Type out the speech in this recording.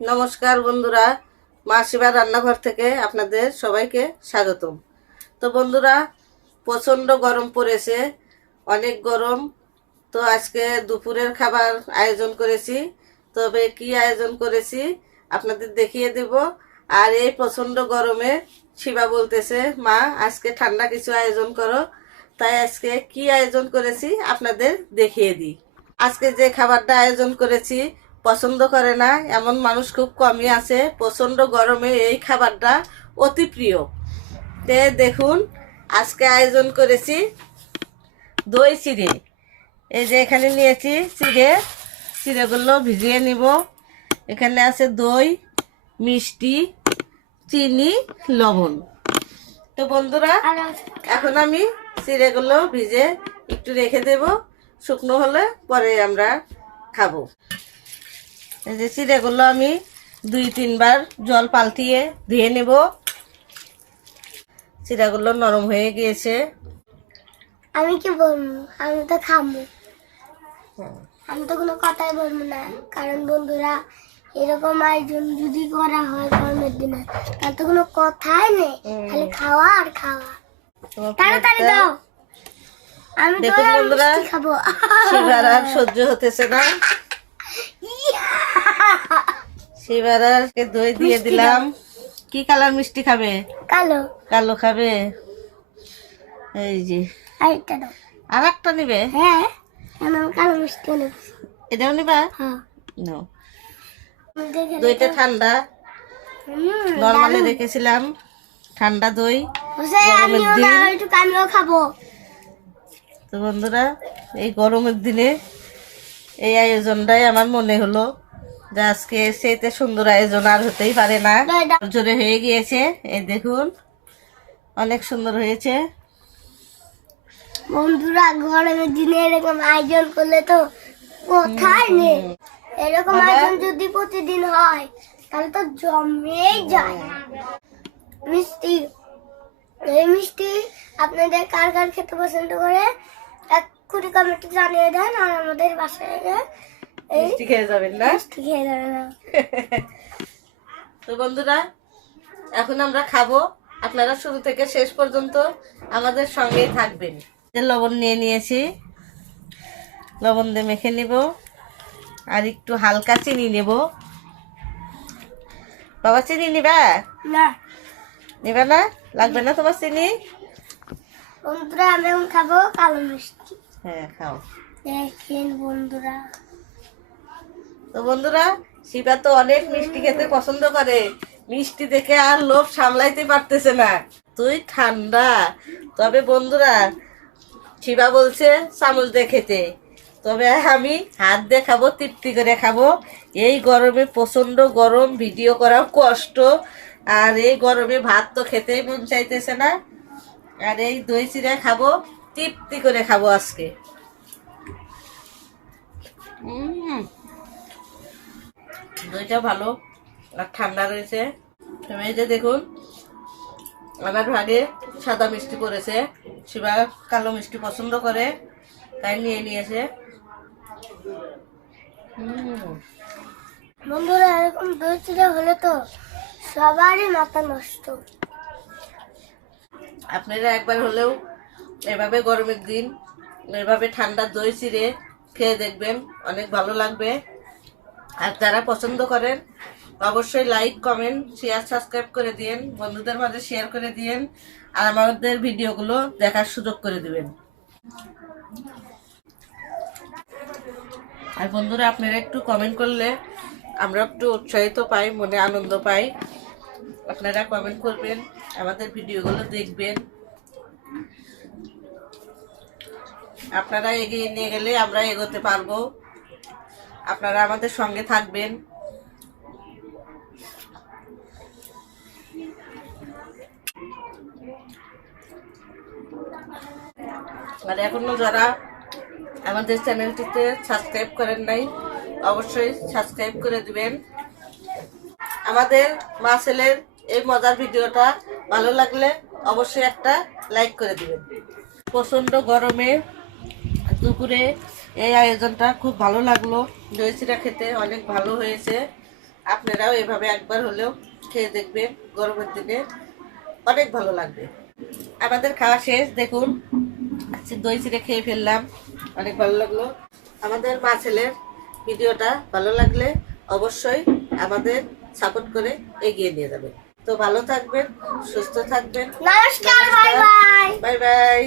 নমস্কার বন্ধুরা, মা শিবার রান্নাঘর থেকে আপনাদের সবাইকে স্বাগতম। তো বন্ধুরা, প্রচণ্ড গরম পড়েছে, অনেক গরম। তো আজকে দুপুরের খাবার আয়োজন করেছি। তবে কি আয়োজন করেছি আপনাদের দেখিয়ে দেব। আর এই প্রচণ্ড গরমে শিবা বলতেছে, মা আজকে ঠান্ডা কিছু আয়োজন করো। তাই আজকে কি আয়োজন করেছি আপনাদের দেখিয়ে দিই। আজকে যে খাবারটা আয়োজন করেছি পছন্দ করে না এমন মানুষ খুব কমই আছে। প্রচণ্ড গরমে এই খাবারটা অতি প্রিয়। তে দেখুন, আজকে আয়োজন করেছি দই চিড়ে। এই যে এখানে নিয়েছি চিড়েগুলো ভিজিয়ে নিব। এখানে আছে দই, মিষ্টি, চিনি, লবণ। তো বন্ধুরা, এখন আমি চিড়েগুলো ভিজে একটু রেখে দেব, শুকনো হলে পরে আমরা খাবো। এই যে চিড়েগুলো আমি 2-3 বার জল পাল্টিয়ে ধুয়ে নেব। চিড়াগুলো নরম হয়ে গিয়েছে। আমি কি বলবো, আমি তো খাবো। আমি তো কোনো কথাই বলবো না, কারণ বন্ধুরা এরকম আয়োজন যদি করা হয় গরমের দিনে তাহলে তো কোনো কথাই নেই, খালি খাওয়া আর খাওয়া। তাড়াতাড়ি দাও, আমি তো দেখুন বন্ধুরা, মিষ্টি খাবো। শিবার আর সহ্য হতেছে না। শিবার আর দই দিয়ে দিলাম। কি কালার মিষ্টি খাবে? কালো। কালো খাবে? এই যে আরেকটা দাও। আর একটা নিবে? হ্যাঁ, আমার কালো মিষ্টি নেব। এটাও নিবা? হ্যাঁ। নাও। দইটা ঠান্ডা, নরমালি রেখেছিলাম। ঠান্ডা দই, গরমের দিন। আমিও খাবো। তো বন্ধুরা, এই গরমের দিনে এই আয়োজনটাই আমার মনে হলো যে আজকে সেতে সুন্দর আয়োজন আর হতেই পারে না। জোরে হয়ে গিয়েছে। এই দেখুন, অনেক সুন্দর হয়েছে। বন্ধুরা, গরমের দিনে এরকম আয়োজন করলে তো কোথায় নেই। এরকম আয়োজন যদি প্রতিদিন হয় তাহলে তো জমেই যায়। মিষ্টি, এই মিষ্টি আপনাদের কার কার খেতে পছন্দ করে এক্ষুনি কমেন্টে জানিয়ে দেন। আর আমাদের বাসায় মিষ্টি খেয়ে যাবেন না? মিষ্টি খেয়ে যাবে না। তো বন্ধুরা, এখন আমরা খাবো। আপনারা শুরু থেকে শেষ পর্যন্ত আমাদের সঙ্গেই থাকবেন। লবণ নিয়ে নিয়েছি, লবণ দিয়ে মেখে নিব। আর একটু হালকা চিনি নেব। বাবা, চিনি নিবা? না, নিবা না? লাগবে না তোমার চিনি? বন্ধুরা, আমি এখন খাবো কালো মিষ্টি। হ্যাঁ, খাও। দেখেন বন্ধুরা, তো বন্ধুরা, শিবা তো অনেক মিষ্টি খেতে পছন্দ করে। মিষ্টি দেখে আর লোভ সামলাইতে পারতেছে না। তুই ঠান্ডা। তবে বন্ধুরা, শিবা বলছে চামচ দিয়ে খেতে, তবে আমি হাত দিয়ে খাবো, তৃপ্তি করে খাবো। এই গরমে প্রচন্ড গরম, ভিডিও করাও কষ্ট। আর এই গরমে ভাত তো খেতেই মন চাইতেছে না। আর এই দই চিড়া খাবো, তৃপ্তি করে খাবো আজকে। দইটা ভালো আর ঠান্ডা রয়েছে। এই যে দেখুন, আমার ভাগে সাদা মিষ্টি পড়েছে। শিবা কালো মিষ্টি পছন্দ করে, তাই নিয়ে নিয়েছে। বন্ধুরা, এরকম দই চিড়ে হলে তো সবারই মাথা নষ্ট। আপনারা একবার হলেও এভাবে গরমের দিন এভাবে ঠান্ডা দই চিড়ে খেয়ে দেখবেন, অনেক ভালো লাগবে। আর যারা পছন্দ করেন অবশ্যই লাইক, কমেন্ট, শেয়ার, সাবস্ক্রাইব করে দিন, বন্ধুদের মাঝে শেয়ার করে দিন। আর আমাদের ভিডিওগুলো দেখার সুযোগ করে দিবেন। আর বন্ধুরা, আপনারা একটু কমেন্ট করলে আমরা একটু উৎসাহিত পাই, মনে আনন্দ পাই। আপনারা কমেন্ট করবেন, আমাদের ভিডিওগুলো দেখবেন। আপনারা এগিয়ে নিয়ে গেলে আমরা এগোতে পারবো। আপনারা আমাদের সঙ্গে থাকবেন। আর এখনো যারা আমাদের চ্যানেলটিতে সাবস্ক্রাইব করেন নাই, অবশ্যই সাবস্ক্রাইব করে দিবেন। আমাদের মা ছেলের এই মজার ভিডিওটা ভালো লাগলে অবশ্যই একটা লাইক করে দিবেন। প্রচণ্ড গরমে দুপুরে এই আয়োজনটা খুব ভালো লাগলো। দই চিড়া খেতে অনেক ভালো হয়েছে। আপনারাও এভাবে একবার হলেও খেয়ে দেখবেন, গরমের দিনে অনেক ভালো লাগবে। আমাদের খাওয়া শেষ, দেখুন দই চিড়ে খেয়ে ফেললাম, অনেক ভালো লাগলো। আমাদের মা ছেলের ভিডিওটা ভালো লাগলে অবশ্যই আমাদের সাপোর্ট করে এগিয়ে নিয়ে যাবেন। তো ভালো থাকবেন, সুস্থ থাকবেন। নমস্কার, বাই বাই। Bye bye.